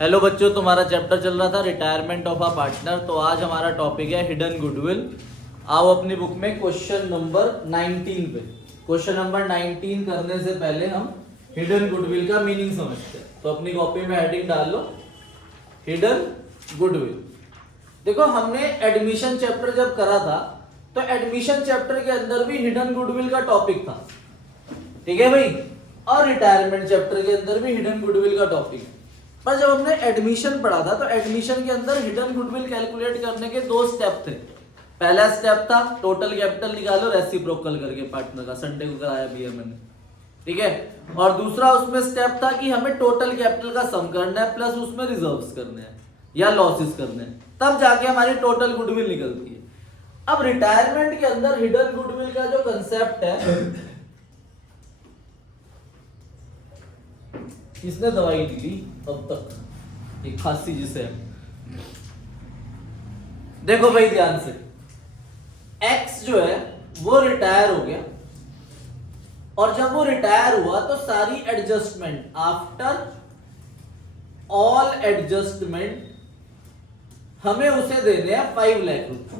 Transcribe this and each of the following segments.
Hello बच्चों, तुम्हारा chapter चल रहा था रिटायरमेंट ऑफ अ पार्टनर। तो आज हमारा टॉपिक है हिडन गुडविल। आओ अपनी बुक में क्वेश्चन नंबर 19 पे। क्वेश्चन नंबर 19 करने से पहले हम हिडन गुडविल का मीनिंग समझते हैं। तो अपनी कॉपी में हेडिंग डाल लो, हिडन गुडविल। देखो, हमने एडमिशन चैप्टर जब करा था तो एडमिशन चैप्टर के अंदर भी हिडन गुडविल का टॉपिक था, ठीक है भाई। और रिटायरमेंट चैप्टर के अंदर भी हिडन गुडविल का टॉपिक। पर जब हमने एडमिशन पढ़ा था तो एडमिशन के अंदर हिडन गुडविल कैलकुलेट करने के दो स्टेप थे। पहला स्टेप था टोटल कैपिटल निकालो रेसिप्रोकल करके पार्टनर का, संडे को कराया भी है मैंने, ठीक है। और दूसरा उसमें स्टेप था कि हमें टोटल कैपिटल का सम करना है प्लस उसमें रिजर्व्स करने हैं या लॉसेस करने हैं, तब जाके हमारी टोटल गुडविल निकलती है। अब रिटायरमेंट के अंदर हिडन गुडविल का जो कंसेप्ट है, किसने दवाई दी थी अब तक एक खांसी जिसे, देखो भाई ध्यान से, एक्स जो है वो रिटायर हो गया और जब वो रिटायर हुआ तो सारी एडजस्टमेंट, आफ्टर ऑल एडजस्टमेंट हमें उसे देने हैं 5 लाख रुपए,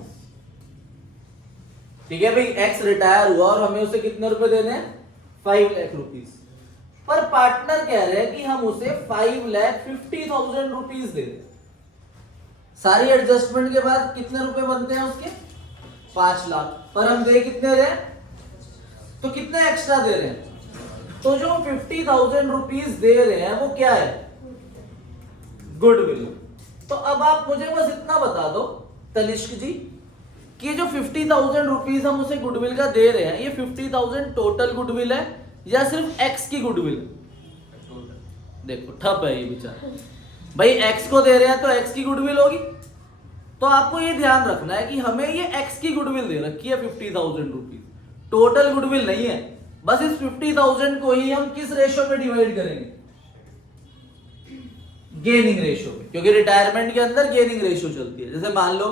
ठीक है भाई। एक्स रिटायर हुआ और हमें उसे कितने रुपए देने हैं? 5 लाख रुपीस। पर पार्टनर कह रहे हैं कि हम उसे 5,50,000 रुपीज दे दें। सारी एडजस्टमेंट के बाद कितने रुपए बनते हैं उसके? 5 लाख। पर हम दे कितने रहे हैं? तो कितने एक्स्ट्रा दे रहे हैं? तो जो 50,000 रुपीज दे रहे हैं वो क्या है? गुडविल। तो अब आप मुझे बस इतना बता दो तनिष्क जी कि जो 50,000 रुपीज हम उसे गुडविल का दे रहे हैं, ये 50,000 टोटल गुडविल है या सिर्फ एक्स की गुडविल? देखो ठप है ये बेचारा भाई, एक्स को दे रहे हैं तो एक्स की गुडविल होगी। तो आपको ये ध्यान रखना है कि हमें ये एक्स की गुडविल दे रखी है 50,000 रुपीज, टोटल गुडविल नहीं है। बस इस 50,000 को ही हम किस रेशो में डिवाइड करेंगे? गेनिंग रेशो में, क्योंकि रिटायरमेंट के अंदर गेनिंग रेशो चलती है। जैसे मान लो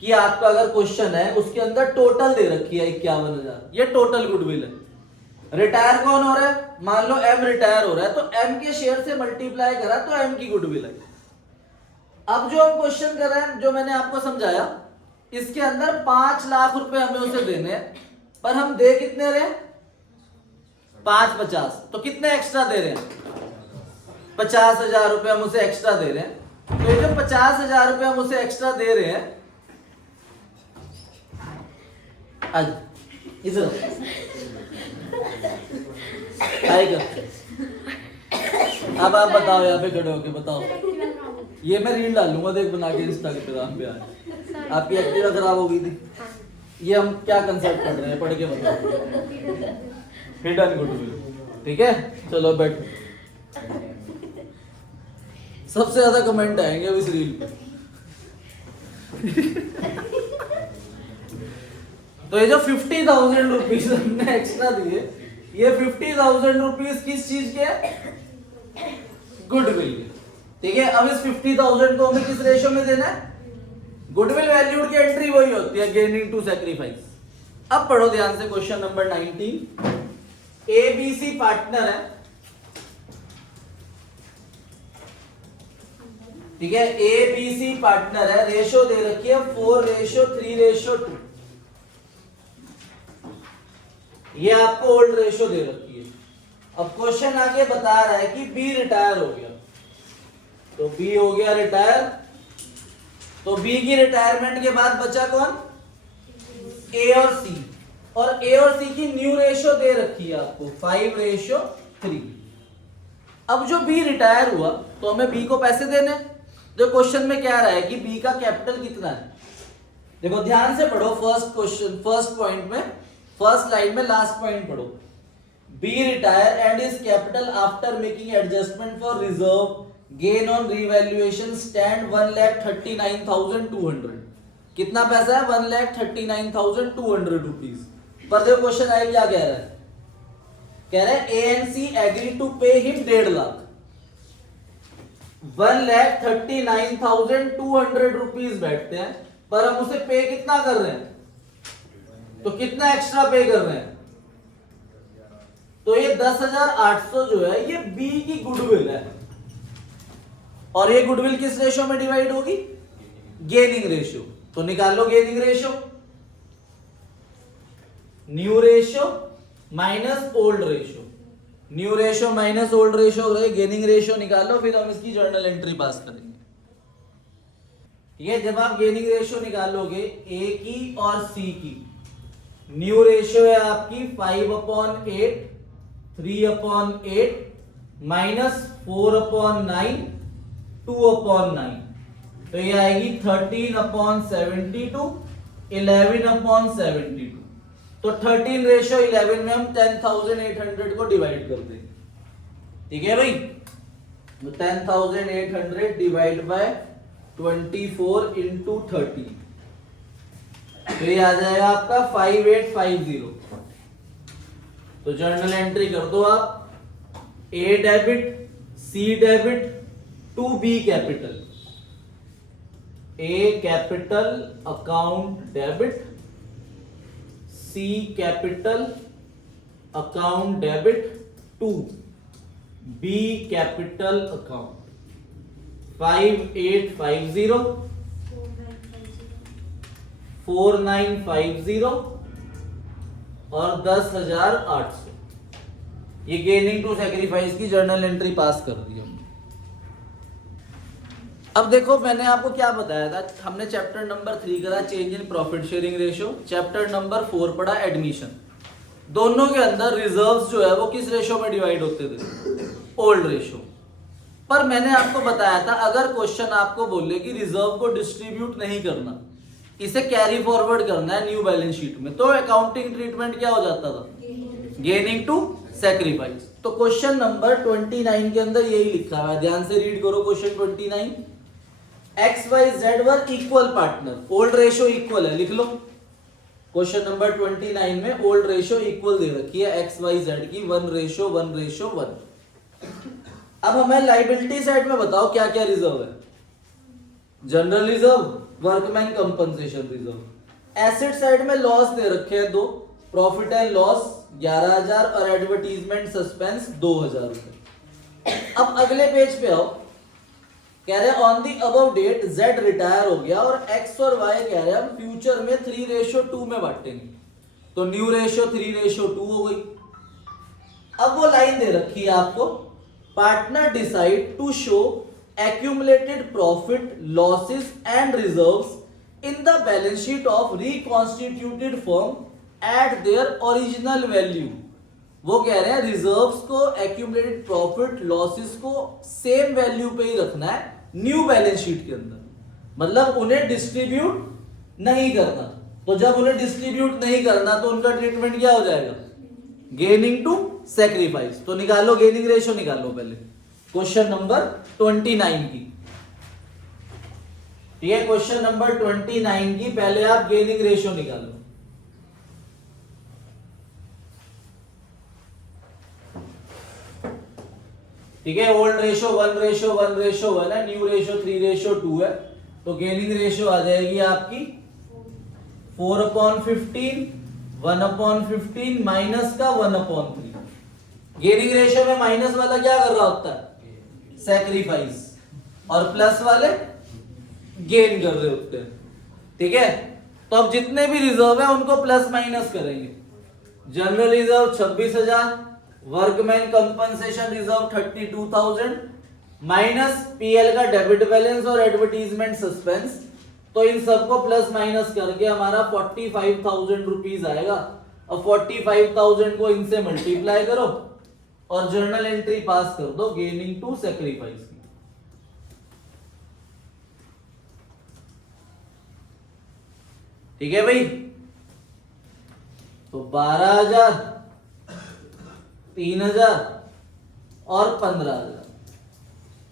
कि आपका अगर क्वेश्चन है उसके अंदर टोटल दे रखी है 51,000, ये टोटल गुडविल है। रिटायर कौन हो रहा है? मान लो एम रिटायर हो रहा है, तो एम के शेयर से मल्टीप्लाई करा तो एम की गुडविल है। अब जो हम क्वेश्चन कर रहे हैं, जो मैंने आपको समझाया, इसके अंदर 5 लाख रुपए हमें उसे देने हैं, पर हम दे कितने रहे? 5,50,000। तो कितने एक्स्ट्रा दे रहे हैं? 50,000 रुपए हम उसे एक्स्ट्रा दे रहे हैं। तो ये जो 50,000 रुपए हम उसे एक्स्ट्रा दे रहे हैं, इधर आएगा। अब आप बताओ, यहाँ पे खड़े होके बताओ। ये मैं रील डालूंगा, देख बना के इंस्टाग्राम पे आज। आपकी एक्टिवा खराब हो गई थी। ये हम क्या कंसेप्ट कर रहे हैं, पढ़ के बताओ। हिडन गुडविल, ठीक है। चलो बैठ। सबसे ज्यादा कमेंट आएंगे अब इस रील पे। तो ये जो 50,000 रुपीज हमने एक्स्ट्रा दिए, ये 50,000 रुपीज किस चीज के? गुडविल के, ठीक है। अब इस 50,000 को हमें किस रेशो में देना है? गुडविल वैल्यूड की एंट्री वही होती है, गेनिंग टू सैक्रिफाइस। अब पढ़ो ध्यान से क्वेश्चन नंबर 19। एबीसी पार्टनर है, ठीक है। एबीसी पार्टनर है, रेशो दे रखी है 4:3:2। ये आपको ओल्ड रेशो दे रखी है। अब क्वेश्चन आगे बता रहा है कि बी रिटायर हो गया, तो बी हो गया रिटायर। तो बी की रिटायरमेंट के बाद बचा कौन? ए और सी। और ए और सी की न्यू रेशो दे रखी है आपको 5:3। अब जो बी रिटायर हुआ तो हमें बी को पैसे देने। जो क्वेश्चन में क्या रहा है कि बी का कैपिटल कितना है? देखो ध्यान से पढ़ो, फर्स्ट क्वेश्चन, फर्स्ट पॉइंट में, फर्स्ट लाइन में लास्ट पॉइंट पढ़ो। B retire and is capital after making adjustment for reserve gain on revaluation stand 1,39,200। कितना पैसा है? 1,39,200 रुपीज। पर देखो क्वेश्चन आया क्या कह रहा है? कह रहा है A and C agree to pay him 1.5 lakh. 1,39,200 rupees बैठते हैं, पर हम उसे पे कितना कर रहे हैं? तो कितना एक्स्ट्रा पे कर रहे हैं? तो ये 10,800 जो है ये बी की गुडविल है। और ये गुडविल किस रेशियो में डिवाइड होगी? Gaining ratio. तो निकाल लो gaining ratio, new ratio minus old ratio, new ratio minus old ratio रहे, गेनिंग रेशियो निकालो, फिर हम इसकी जर्नल एंट्री पास करेंगे। ठीक है, जब आप गेनिंग रेशियो निकालोगे ए की और सी की, न्यू रेशियो है आपकी 5/8, 3/8 माइनस 4/9, 2/9, तो ये आएगी 13/72, 11/72। तो 13 रेशियो 11 में हम 10,800 को डिवाइड कर देंगे। ठीक है भाई, तो 10,800 डिवाइड बाय 24 इंटू 30, तो ये आ जाएगा आपका 5850। तो जर्नल एंट्री कर दो आप, A debit, C debit, to B capital, A capital account debit, C capital account debit to B capital account 5850, 4950 और 10,800। ये गेनिंग टू सैक्रिफाइस की जर्नल एंट्री पास कर दी हमने। अब देखो मैंने आपको क्या बताया था, हमने चैप्टर नंबर 3 करा change in profit sharing ratio, chapter number 4 पढ़ा एडमिशन। दोनों के अंदर रिजर्व्स जो है वो किस रेशियो में डिवाइड होते थे? Old ratio. पर मैंने आपको बताया था अगर क्वेश्चन आपको बोले कि रिजर्व को डिस्ट्रीब्यूट नहीं करना, इसे कैरी फॉरवर्ड करना है न्यू बैलेंस शीट में, तो अकाउंटिंग ट्रीटमेंट क्या हो जाता था? Gaining to sacrifice. तो क्वेश्चन नंबर 29 के अंदर यही लिखा है, ध्यान से रीड करो question 29। X Y Z were equal partner, old ratio equal है, लिख लो। क्वेश्चन नंबर 29 में ओल्ड रेशियो इक्वल दे रखी है एक्स वाई जेड की, 1:1:1। अब हमें लाइबिलिटी साइड में बताओ क्या क्या रिजर्व है? General reserve, workman compensation reserve. Asset side में लॉस दे रखे हैं दो, प्रॉफिट एंड लॉस 11,000 और एडवर्टीजमेंट सस्पेंस 2,000 रुपए। अब अगले पेज पे आओ, कह रहे हैं on the above date Z retire हो गया और एक्स और वाई कह रहे हैं हम फ्यूचर में 3:2 में बांटेंगे, तो न्यू रेशियो 3:2 हो गई। अब वो लाइन दे रखी है आपको, partner decide to show accumulated profit, losses and reserves in the balance sheet of reconstituted firm at their original value। वो कह रहे हैं रिजर्व्स को, accumulated profit, losses को सेम वैल्यू पे ही रखना है न्यू बैलेंस शीट के अंदर, मतलब उन्हें डिस्ट्रीब्यूट नहीं करना। तो जब उन्हें डिस्ट्रीब्यूट नहीं करना तो उनका ट्रीटमेंट क्या हो जाएगा? Gaining to sacrifice. तो निकालो गेनिंग रेशियो, निकालो पहले क्वेश्चन नंबर 29 की। ठीक है, क्वेश्चन नंबर 29 की पहले आप गेनिंग रेशियो निकालो। ठीक है, ओल्ड रेशियो 1:1:1 है, न्यू रेशियो 3:2 है, तो गेनिंग रेशियो आ जाएगी आपकी 4/15, 1/15 माइनस का 1/3। गेनिंग रेशियो में माइनस वाला क्या कर रहा होता है? सैक्रिफाइस, और प्लस वाले गेन कर रहे होते हैं। ठीक है, तो अब जितने भी रिजर्व है उनको प्लस माइनस करेंगे। General reserve 26,000, workman compensation reserve 32,000 minus PL का डेबिट बैलेंस और एडवर्टीजमेंट सस्पेंस, तो इन सबको प्लस माइनस करके हमारा 45,000 रुपीज आएगा। अब 45,000 को इनसे मल्टीप्लाई करो और जर्नल एंट्री पास कर दो गेनिंग टू सैक्रिफाइस की। ठीक है भाई, तो 12,000, 3,000 और 15,000,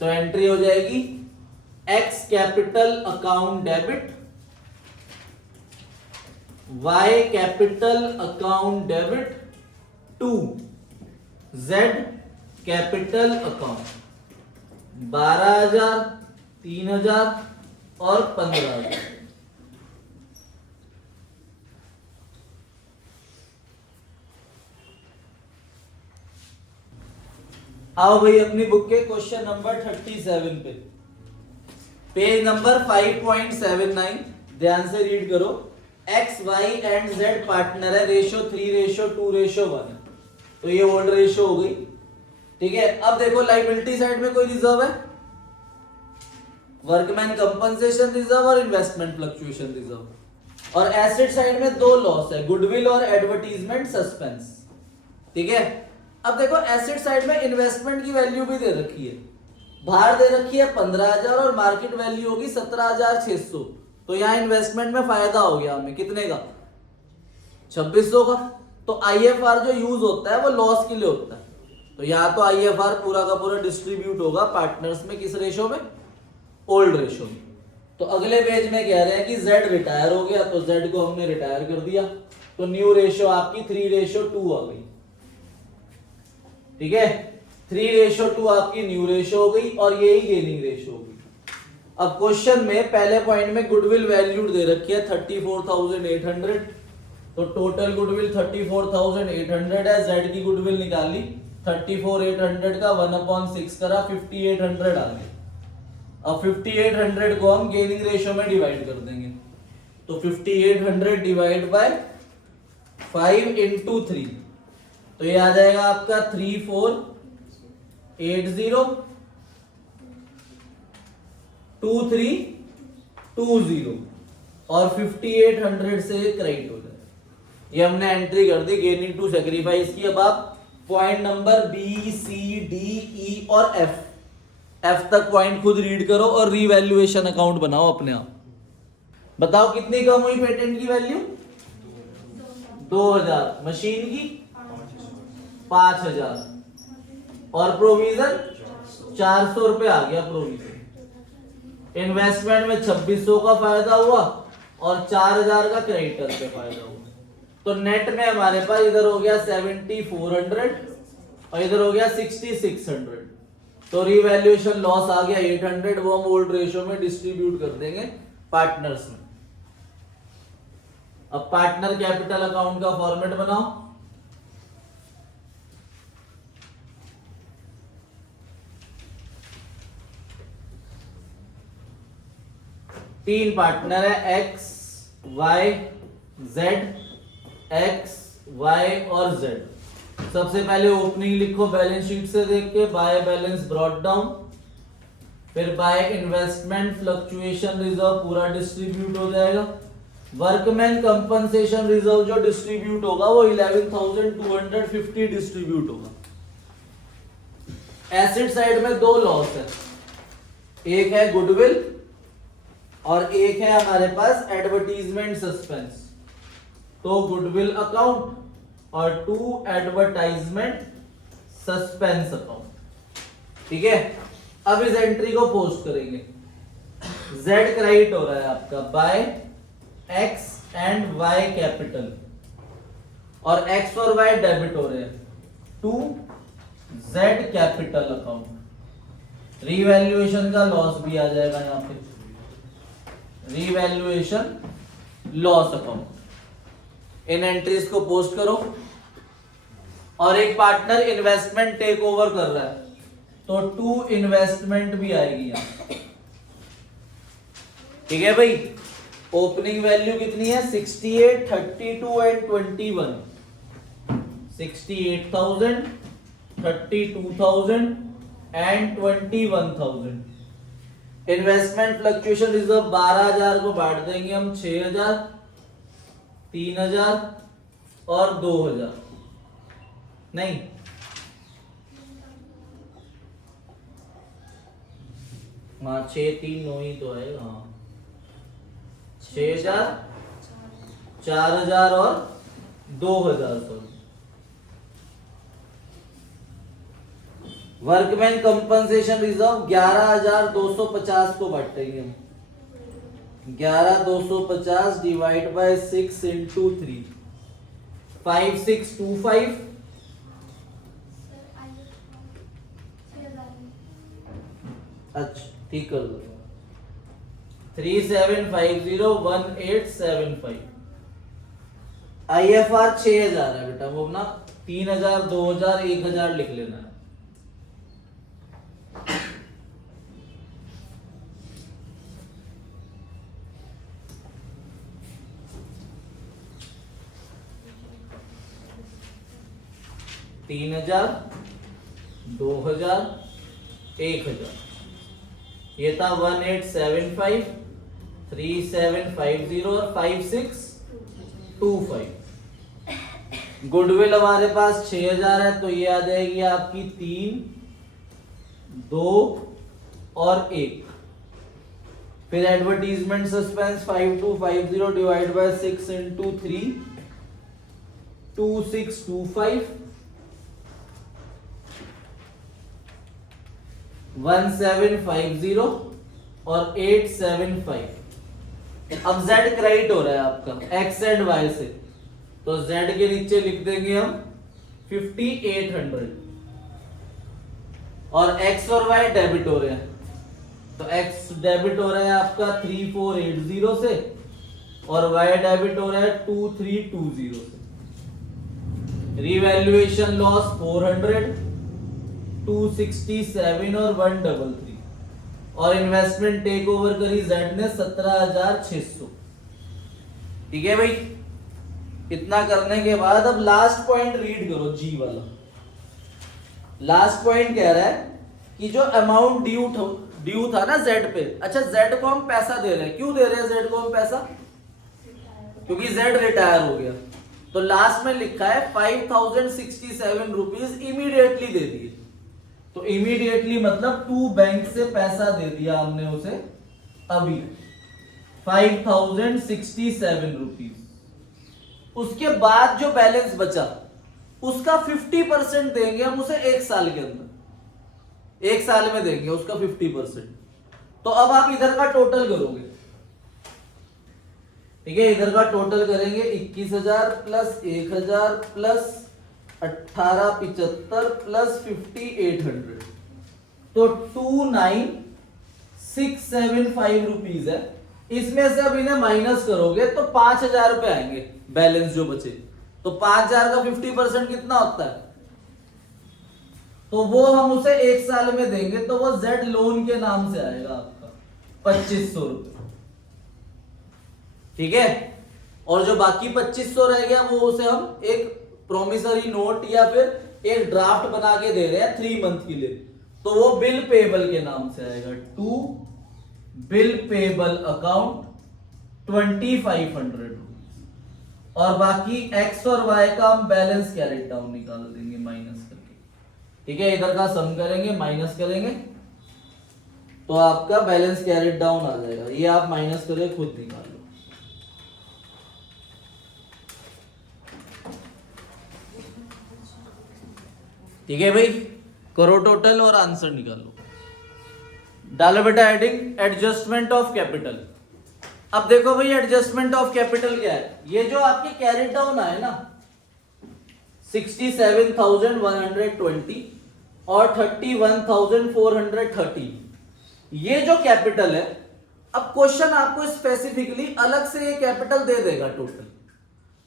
तो एंट्री हो जाएगी X capital account debit, Y capital account debit to Z capital account 12,000, 3,000 और 15,000। आओ भाई अपनी बुक के क्वेश्चन नंबर 37 पे। पेज नंबर 5.79 ध्यान से रीड करो। X Y and Z partner है, रेशियो 3:2:1, तो ये ओल्ड रेशियो हो गई। ठीक है, अब देखो लाइबिलिटी साइड में कोई रिजर्व है, वर्कमैन कंपनसेशन रिजर्व और इन्वेस्टमेंट फ्लक्चुएशन रिजर्व। और एसेट साइड में दो लॉस है, गुडविल और एडवर्टीजमेंट सस्पेंस। ठीक है, अब देखो एसेट साइड में इन्वेस्टमेंट की वैल्यू भी दे रखी है, बाहर दे रखी है 15,000 और मार्केट वैल्यू होगी 17,600। तो यहाँ इन्वेस्टमेंट में फायदा हो गया हमें कितने का, 2600 का। तो आईएफआर जो यूज होता है वो लॉस के लिए होता है, तो यहाँ तो आईएफआर पूरा का पूरा डिस्ट्रीब्यूट होगा पार्टनर्स में, किस रेशो में, ओल्ड रेशो में। तो अगले पेज में कह रहे हैं कि जेड रिटायर हो गया, तो जेड को हमने रिटायर कर दिया, तो न्यू रेशो आपकी 3:2 आ गई। ठीक है, 3:2 आपकी न्यू रेशो हो गई और यही गेनिंग रेशो हो गई। अब क्वेश्चन में पहले पॉइंट में गुडविल वैल्यू दे रखी है 34,800, तो टोटल गुडविल 34,800 है। जेड की गुडविल निकाली, 34,800 का 1/6 करा, 5,800 आ गया। अब 5,800 को हम गेनिंग रेशियो में डिवाइड कर देंगे, तो 5,800 डिवाइड बाय 5 into 3, तो ये आ जाएगा आपका 34802320 और 5,800 से क्रेडिट हो जाए। ये हमने एंट्री कर दी गेनिंग टू सेक्रीफाइस की। अब आप point number B C D E और एफ तक पॉइंट खुद रीड करो और रीवैल्यूएशन अकाउंट बनाओ अपने आप। बताओ कितनी कम हुई पेटेंट की वैल्यू, 2,000, मशीन की 5,000 और प्रोविजन 400 रुपए आ गया प्रोविजन। इन्वेस्टमेंट में 2600 का फायदा हुआ और 4,000 का क्रेडिटर पे फायदा हुआ। तो नेट में हमारे पास इधर हो गया 7,400 और इधर हो गया 6,600। तो रिवैल्यूएशन लॉस आ गया 800, वो हम ओल्ड रेशियो में डिस्ट्रीब्यूट कर देंगे पार्टनर्स में। अब पार्टनर कैपिटल अकाउंट का फॉर्मेट बनाओ। तीन पार्टनर है, X Y Z, X Y और जेड। सबसे पहले ओपनिंग लिखो बैलेंस शीट से देख के, बाय बैलेंस ब्रॉट डाउन, फिर बाय इन्वेस्टमेंट फ्लक्चुएशन रिजर्व पूरा डिस्ट्रीब्यूट हो जाएगा। वर्कमैन कंपनसेशन रिजर्व जो डिस्ट्रीब्यूट होगा वो 11,250 डिस्ट्रीब्यूट होगा। एसेट साइड में दो लॉस है, एक है गुडविल और एक है हमारे पास एडवर्टीजमेंट सस्पेंस। तो गुडविल अकाउंट और 2 एडवर्टाइजमेंट सस्पेंस अकाउंट। ठीक है, अब इस एंट्री को पोस्ट करेंगे। जेड क्रेडिट हो रहा है आपका by X and Y capital और एक्स और वाई डेबिट हो रहे हैं to Z capital account. Revaluation का लॉस भी आ जाएगा यहां पे, रीवैल्यूएशन लॉस अकाउंट। इन एंट्रीज को पोस्ट करो। और एक पार्टनर इन्वेस्टमेंट टेक ओवर कर रहा है, तो 2 इन्वेस्टमेंट भी आएगी यहां। ठीक है भाई, ओपनिंग वैल्यू कितनी है 68, 32 and 21। 68,000, 32,000 and 21,000। Investment fluctuation reserve 12,000 को बांट देंगे हम 6,000, 3,000 और 2,000। नहीं, हाँ 6, 3, 9 ही तो है। हाँ 6,000, 4,000 और 2,000। सॉरी, वर्कमैन कंपनसेशन रिजर्व 11,250 को बांटेंगे हम। 11,250 डिवाइड बाय 6 into 3, 5,625। अच्छा ठीक कर दो, 3,750,1875। IFR 6,000 है बेटा, वो ना 3,000, 2,000, 1,000 लिख लेना है। 3000, 2000, 1000। ये था 1875, 3750 और 5625। गुडविल हमारे पास 6000 है, तो ये आ जाएगी आपकी 3, 2 और 1। फिर advertisement suspense 5250 divide by 6 into 3, 2625, 1750 और 875। अब Z क्रेडिट हो रहा है आपका X एंड Y से, तो Z के नीचे लिख देंगे हम 5800 और X और Y डेबिट हो रहे हैं, तो X डेबिट हो रहा है आपका 3480 से और Y डेबिट हो रहा है 2320 से। रिवैल्यूएशन लॉस 400, 267 और 133 और इन्वेस्टमेंट टेक ओवर करी Z ने 17600। ठीक है भाई, इतना करने के बाद अब लास्ट पॉइंट रीड करो, जी वाला। लास्ट पॉइंट कह रहा है कि जो अमाउंट ड्यू था ना Z पे, अच्छा Z को हम पैसा दे रहे हैं, क्यों दे रहे हैं Z को हम पैसा? क्योंकि Z रिटायर हो गया। तो लास्ट में लिखा है 5067 रुपीज इमीडिएटली दे दिए। तो इमीडिएटली मतलब 2 बैंक से पैसा दे दिया हमने उसे अभी 5067 रुपीज। उसके बाद जो बैलेंस बचा उसका 50% देंगे हम उसे 1 साल के अंदर, 1 साल में देंगे उसका 50%। तो अब आप इधर का टोटल करोगे, ठीक है, इधर का टोटल करेंगे 21000 प्लस 1000 प्लस 1875 प्लस 5800, तो 29675 रुपीज है। इसमें से अब इन्हें माइनस करोगे तो 5000 रुपए आएंगे बैलेंस जो बचे। तो 5000 का 50% कितना होता है? तो वो हम उसे 1 साल में देंगे, तो वो Z लोन के नाम से आएगा आपका 2500 रुपए। ठीक है, और जो बाकी 2500 रह गया वो उसे हम एक प्रोमिसरी नोट या फिर एक ड्राफ्ट बना के दे रहे हैं 3 मंथ के लिए, तो वो बिल पेबल के नाम से आएगा। To bill payable account 2500 rupees. और बाकी X और Y का हम बैलेंस कैरेट डाउन निकाल देंगे माइनस करके। ठीक है, इधर का सम करेंगे माइनस करेंगे तो आपका बैलेंस कैरेट डाउन आ जाएगा। ये आप माइनस करके खुद निकाल लो। ठीक है भाई, करो टोटल और आंसर निकालो। डालो बेटा हेडिंग एडजस्टमेंट ऑफ कैपिटल। अब देखो भाई एडजस्टमेंट ऑफ कैपिटल क्या है? ये जो आपके कैरेट डाउन आए ना 67,120 और 31,430, ये जो कैपिटल है, अब क्वेश्चन आपको स्पेसिफिकली अलग से ये कैपिटल दे देगा टोटल,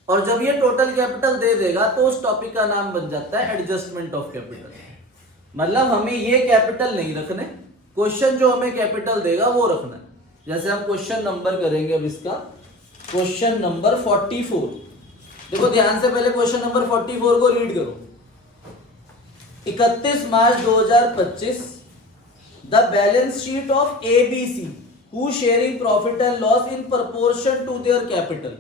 और जब ये टोटल कैपिटल दे देगा तो उस टॉपिक का नाम बन जाता है एडजस्टमेंट ऑफ कैपिटल। मतलब हमें ये कैपिटल नहीं रखने, क्वेश्चन जो हमें कैपिटल देगा वो रखना है। जैसे हम क्वेश्चन नंबर करेंगे अब इसका, क्वेश्चन नंबर 44। देखो ध्यान से पहले क्वेश्चन नंबर 44 को रीड करो। 31 March 2025 the balance sheet of ABC who sharing profit and loss in proportion to their capital.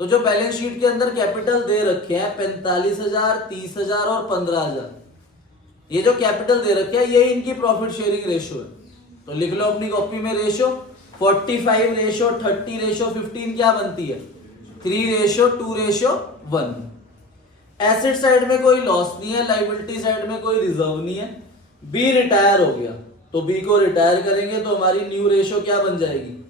तो जो बैलेंस शीट के अंदर कैपिटल दे रखे हैं 45,000, 30,000 और 15,000, ये जो कैपिटल दे रखे हैं ये इनकी प्रॉफिट शेयरिंग रेशियो है। तो लिख लो अपनी कॉपी में रेशियो 45 रेशियो 30 रेशियो 15 क्या बनती है? 3 रेशियो 2 रेशियो 1। एसेट साइड में कोई लॉस नहीं है, लाइबिलिटी साइड में कोई रिजर्व नहीं है। बी रिटायर हो गया तो बी को रिटायर करेंगे तो हमारी न्यू रेशियो क्या बन जाएगी?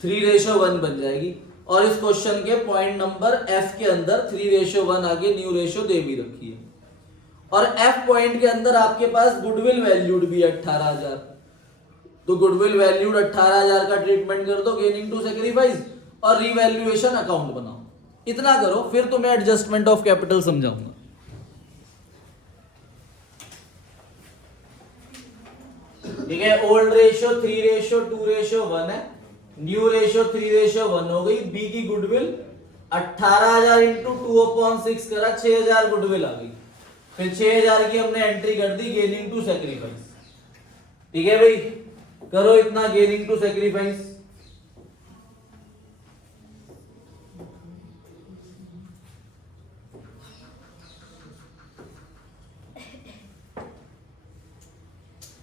3 रेशियो 1 बन जाएगी। और इस क्वेश्चन के पॉइंट नंबर F के अंदर 3 रेशियो 1 आगे न्यू रेशियो दे भी रखी है। और F पॉइंट के अंदर आपके पास गुडविल वैल्यूड भी 18,000, तो गुडविल वैल्यूड 18,000 का ट्रीटमेंट कर दो गेनिंग टू सैक्रिफाइस और रिवैल्यूएशन अकाउंट बनाओ। इतना करो, फिर तुम्हें एडजस्टमेंट ऑफ कैपिटल समझाऊंगा। ठीक है, ओल्ड रेशियो 3 रेशियो 2 रेशियो 1 है, न्यू रेशियो 3 रेशियो 1 हो गई। बी की गुडविल 18,000 इंटू 2/6 करा 6,000 गुडविल आ गई। फिर 6000 की हमने एंट्री कर दी गेनिंग टू सेक्रीफाइस। ठीक है भाई, करो इतना गेनिंग टू सेक्रीफाइस।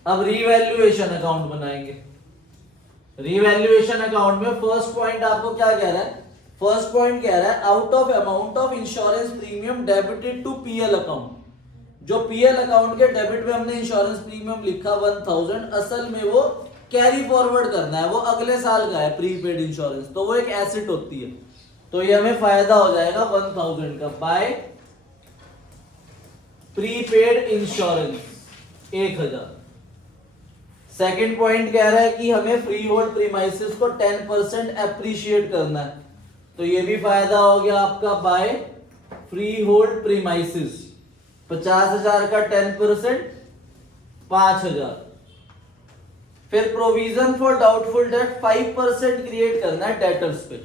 अब रीवैल्यूएशन अकाउंट बनाएंगे। रीवैल्यूएशन अकाउंट में फर्स्ट पॉइंट आपको क्या कह रहा है? फर्स्ट पॉइंट कह रहा है out of amount of insurance premium debited to PL account. जो पीएल अकाउंट के डेबिट में हमने इंश्योरेंस प्रीमियम लिखा 1000, असल में वो कैरी फॉरवर्ड करना है, वो अगले साल का है प्रीपेड इंश्योरेंस, तो वो एक एसेट होती है। तो ये हमें फायदा हो जाएगा 1000 का by prepaid insurance 1000। Second point कह रहा है कि हमें फ्री होल्ड प्रीमाइसेस को 10% एप्रिशिएट करना है, तो ये भी फायदा हो गया आपका बाय फ्री होल्ड प्रीमाइसेस। 50,000 का 10% 5,000। फिर provision for doubtful debt 5% create करना है डेटर्स पे,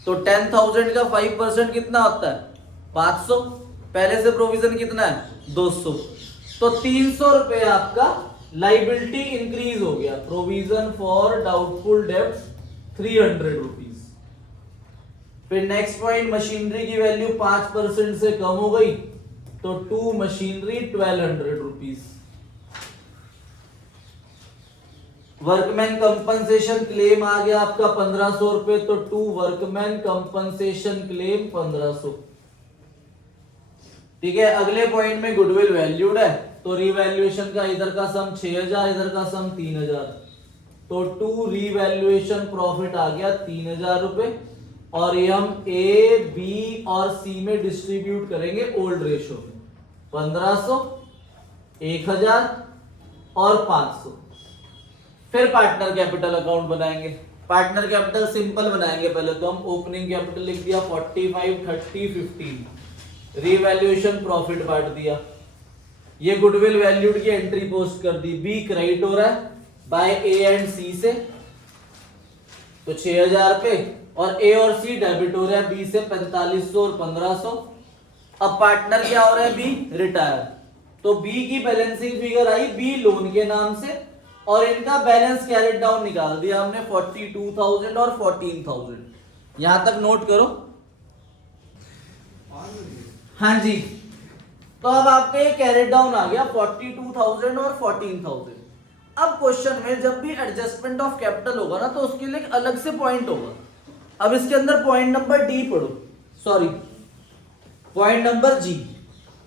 तो 10,000 का 5% कितना होता है? 500। पहले से प्रोविजन कितना है? 200, तो 300 रुपए आपका लाइबिलिटी इंक्रीज हो गया। Provision for doubtful debts 300 rupees. फिर नेक्स्ट पॉइंट, मशीनरी की वैल्यू 5% से कम हो गई, तो to machinery 1200 rupees. Workman compensation claim आ गया आपका 1500 रुपए, तो टू वर्कमैन कंपनसेशन क्लेम 1500। ठीक है, अगले पॉइंट में गुडविल वैल्यूड है, तो रीवैल्यूएशन का इधर का सम 6000, इधर का सम 3000, तो टू रीवैल्यूएशन प्रॉफिट आ गया 3000 रुपए। और ये हम ए, बी और सी में डिस्ट्रीब्यूट करेंगे ओल्ड रेशो में, 1500, 1000 और 500। फिर पार्टनर कैपिटल अकाउंट बनाएंगे। पार्टनर कैपिटल सिंपल बनाएंगे। पहले तो हम ओपनिंग कैपिटल लिख दिया 45, 30, 15, रीवैल्यूएशन प्रॉफिट बांट दिया। ये गुडविल वैल्यूड की एंट्री पोस्ट कर दी। बी क्रेडिट हो रहा है बाय ए एंड सी से, तो 6000 पे, और ए और सी डेबिट हो रहा है बी से 4500 और 1500। अब पार्टनर क्या हो रहा है? बी रिटायर, तो बी की बैलेंसिंग फिगर आई बी लोन के नाम से, और इनका बैलेंस कैरेट डाउन निकाल दिया हमने 42,000 और 14,000। यहां तक नोट करो। हाँ जी, तो अब आपका ये कैरेट डाउन आ गया 42,000 और 14,000। अब क्वेश्चन में जब भी एडजस्टमेंट ऑफ कैपिटल होगा ना, तो उसके लिए एक अलग से पॉइंट होगा। अब इसके अंदर पॉइंट नंबर डी पढ़ो, सॉरी पॉइंट नंबर जी।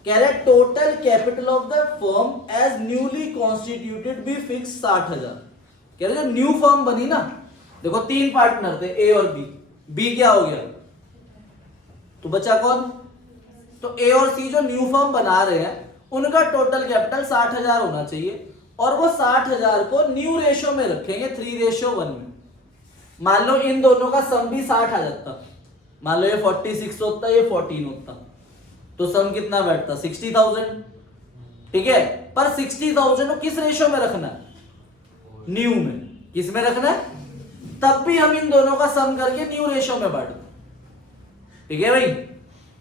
कह रहे total capital of the firm as newly constituted be fix 60,000। कह रहे जो न्यू फर्म बनी ना, देखो 3 पार्टनर थे ए और बी, बी क्या हो गया? तो बचा कौन? तो ए और सी जो न्यू फर्म बना रहे हैं, उनका टोटल कैपिटल 60,000 होना चाहिए, और वो 60,000 को न्यू रेशो में रखेंगे 3:1 में। मान लो इन दोनों का सम भी 60 आ जाता, मान लो ये 46 होता, ये 14 होता, तो सम कितना बैठता? 60,000। ठीक है, पर 60,000 को किस रेशो में रखना है? न्यू में। किस में रखना है? तब भी हम इन दोनों का सम करके न्यू रेशो में बांट दें। ठीक है भाई,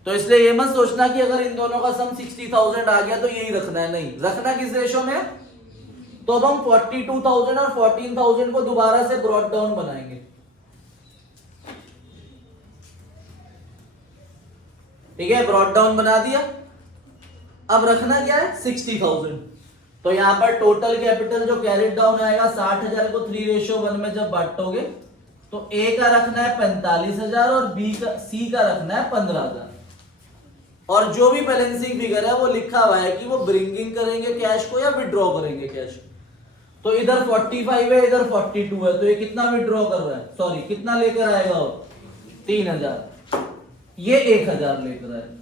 तो इसलिए ये मत सोचना कि अगर इन दोनों का सम 60,000 आ गया तो यही रखना है, नहीं, रखना किस रेशो में है? तो अब हम 42,000 और 14,000 को दोबारा से ब्रॉट डाउन बनाएंगे। ठीक है, ब्रॉट डाउन बना दिया। अब रखना क्या है? 60,000। तो यहां पर टोटल कैपिटल जो कैरेट डाउन आएगा 60,000 को 3:1 में जब बांटोगे, तो ए का रखना है 45,000 और बी का, सी का रखना है 15,000। और जो भी बैलेंसिंग फिगर है वो लिखा हुआ है कि वो ब्रिंगिंग करेंगे कैश को या विड्रॉ करेंगे कैश। तो इधर 45 है, इधर 42 है, तो ये कितना विड्रॉ कर रहा है? सॉरी, कितना लेकर आएगा वो? 3,000। ये 1,000 लेकर आएगा।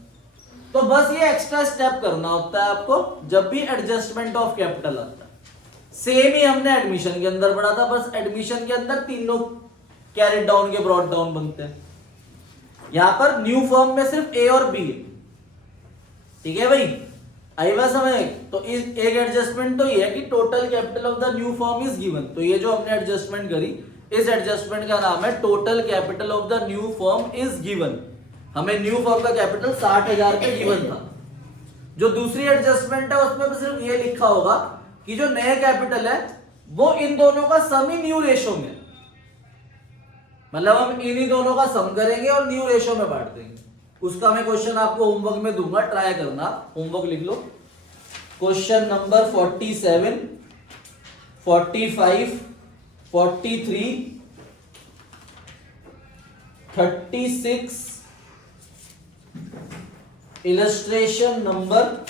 तो बस ये एक्स्ट्रा स्टेप करना होता है आपको जब भी एडजस्टमेंट ऑफ कैपिटल आता है। सेम ही हमने एडमिशन के अंदर पढ़ा था, बस एडमिशन के अंदर तीनों कैरेट डाउन के ब्रॉट डाउन बनते हैं। यहां पर न्यू फर्म में सिर्फ ए और बी है। ठीक है भाई, आई बात समझ? तो एक एडजस्टमेंट तो ये है कि total capital of the new firm is given, तो ये जो हमने एडजस्टमेंट करी, इस एडजस्टमेंट का नाम है total capital of the new firm is given. हमें न्यू फर्म का कैपिटल 60,000 पे गिवन था, जो दूसरी एडजस्टमेंट है उसमें सिर्फ ये लिखा होगा कि जो नए कैपिटल है वो इन दोनों का सम ही न्यू रेशो में, मतलब हम इन्हीं दोनों का सम करेंगे और न्यू रेशो में बांट देंगे। उसका मैं क्वेश्चन आपको होमवर्क में दूंगा, ट्राई करना, होमवर्क लिख लो। Question number 47, 45, 43, 36, illustration number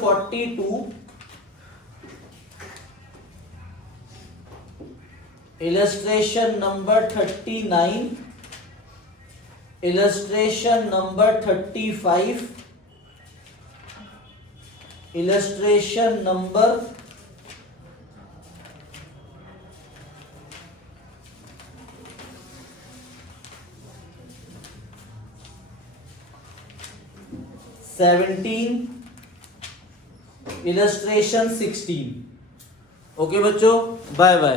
42, illustration number 39, illustration number 35, illustration number 17, illustration 16। Okay बच्चों, बाय बाय।